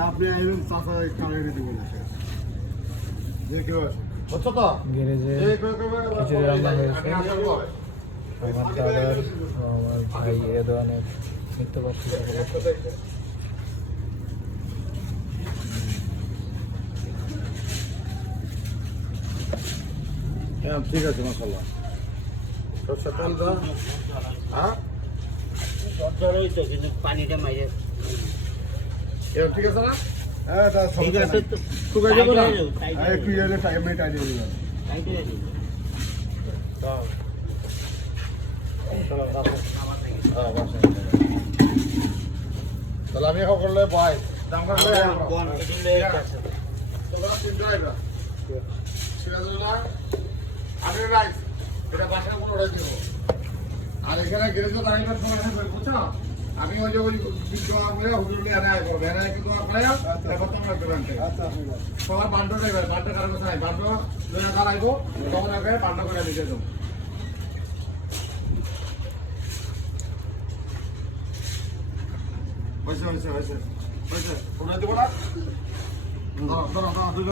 আপনি আইবেন চাচা কালেরি দেবেন যে কেউ আছে বুঝছো তো গ্যারেজে খিচুড়ি রান্না হয়েছে আমার দাদার ও আমার ভাই রেদওয়ানের মৃত্যুবার্ষিকী উপলক্ষে। হ্যাঁ ঠিক আছে মাশাআল্লাহ সরষের তেল দাও হ্যাঁ জ্বর হইতো কিন্তু পানিটা মাইরে এরকম ঠিক আছে না হ্যাঁ এটা ঠিক আছে তো শুকাই যাবে না টাইট হ্যাঁ একটু এলে টাইম নেই টাইট হয়ে যাবে টাইট হয়ে যাবে। দাও চলো রাখো হ্যাঁ বাসা তাহলে আমি এখন করলে বয় দাম করলে বন এগুলো আছে তোমরা তিন ড্রাইভার সিরাজুল্লাহ আমি রাইস এটা বাসায় কোনো রাইস দিব আর এখানে গেলে তো দাঁড়িয়ে সময় থাকবে বুঝছো আমি ওই যে ওই বিদ্যমান করে হুজুরকে এনে আয় করবো এনে কিন্তু করে এখন তোমরা দেবেন তোমার বান্ড ড্রাইভার বান্ড কারণ নাই বান্ড লয়ে দাঁড়াইবো তখন আগে বান্ড করে দিতে দেবো হয়েছে হয়েছে হয়েছে হয়েছে ওটা দিব না